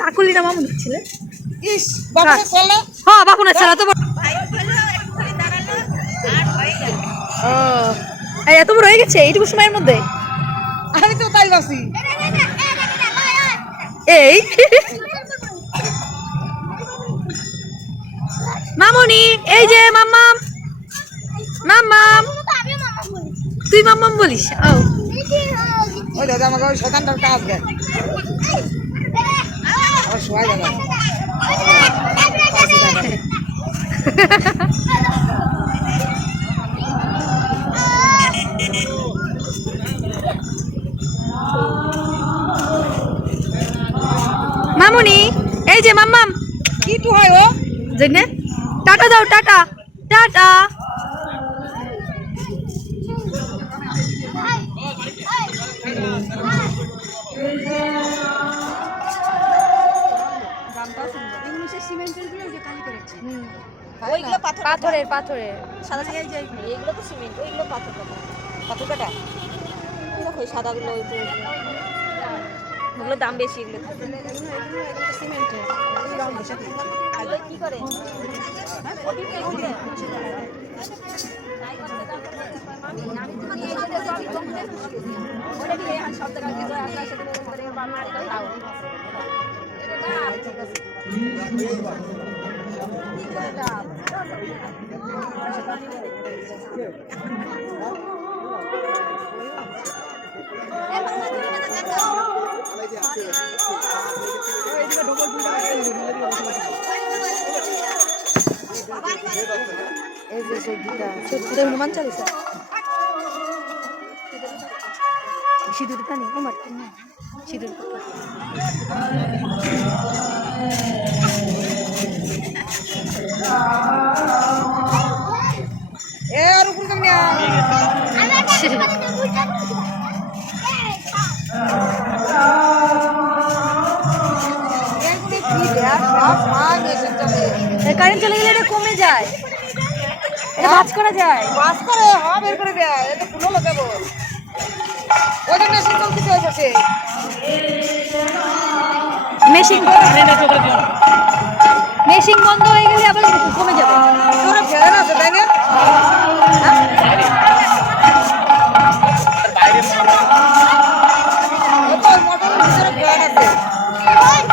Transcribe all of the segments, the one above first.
কাকুলিটা মামু দিচ্ছিলে ইস বাপুনের ছেলে হ্যাঁ বাপুনের ছেলে তো এত বড় হয়ে গেছে এইটুকু সময়ের মধ্যে আমি তো তাই ভাবছি এই মামুনি এই যে মাম্মাম মাম্মাম তুই মাম্মাম বলিস ও ওই দাদা আমাকে ওই শতানটার কাজ দেয় আর সবাই দাদা মামুনি এই যে মাম্মাম কি টু হয় ও জেনে টাটা দাও টাটা টাটা পাথরের পাথরের এগুলো তো সিমেন্ট ওইগুলো পাথর কাটা পাথর কাটা ওই সাদাগুলো ওগুলো দাম বেশি এগুলো সিমেন্টের কি করে হনুমান চালিসা সিঁদুর পানি ও মারতেন না সিঁদুর এ আর উপর কেমনে কারেন্ট চলে গেলে এটা কমে যায় এটা বাজ করা যায় বাস করে হওয়া বের করে দেয় এটা ফুলো লাগাবো ওই জন্য মেশিন চলতেছে ওই পাশে মেশিন বন্ধ হয়ে গেলে আবার কমে যাবে তোরা ফেলে আছে তাই না মোটরের ভিতরে ফ্যান আছে আওয়াজ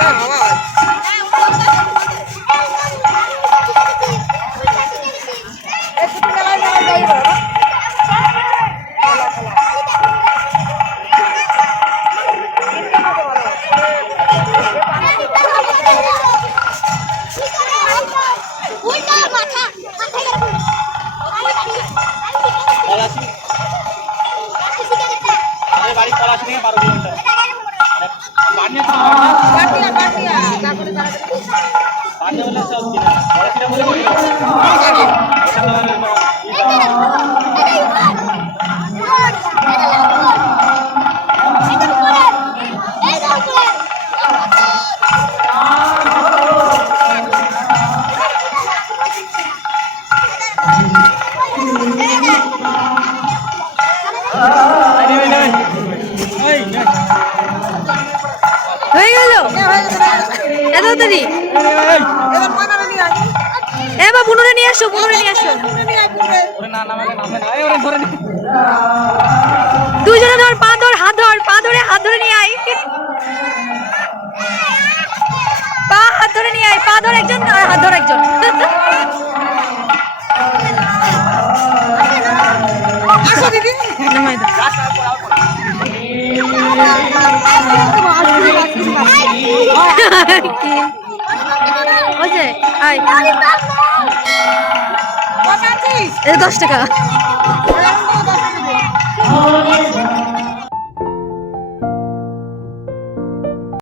হয়ে গেল এত তাড়াতাড়ি। এবার ময়দানে নিয়ে আয়। এবার বুনুরে নিয়ে আসো, বুনুরে নিয়ে আসো। নিয়ে আয় পুকুরে। দুজনে ধর, পা ধর, হাত ধর, পা ধরে হাত ধরে নিয়ে আয়। পা হাত ধরে নিয়ে আয়, পা ধর একজন আর হাত ধর একজন। আসো দিদি। নামাই দাও। কি? ওই যে, আয়। কত আছিস? এই 10 টাকা। এরকম করে 10 টাকা দিবি।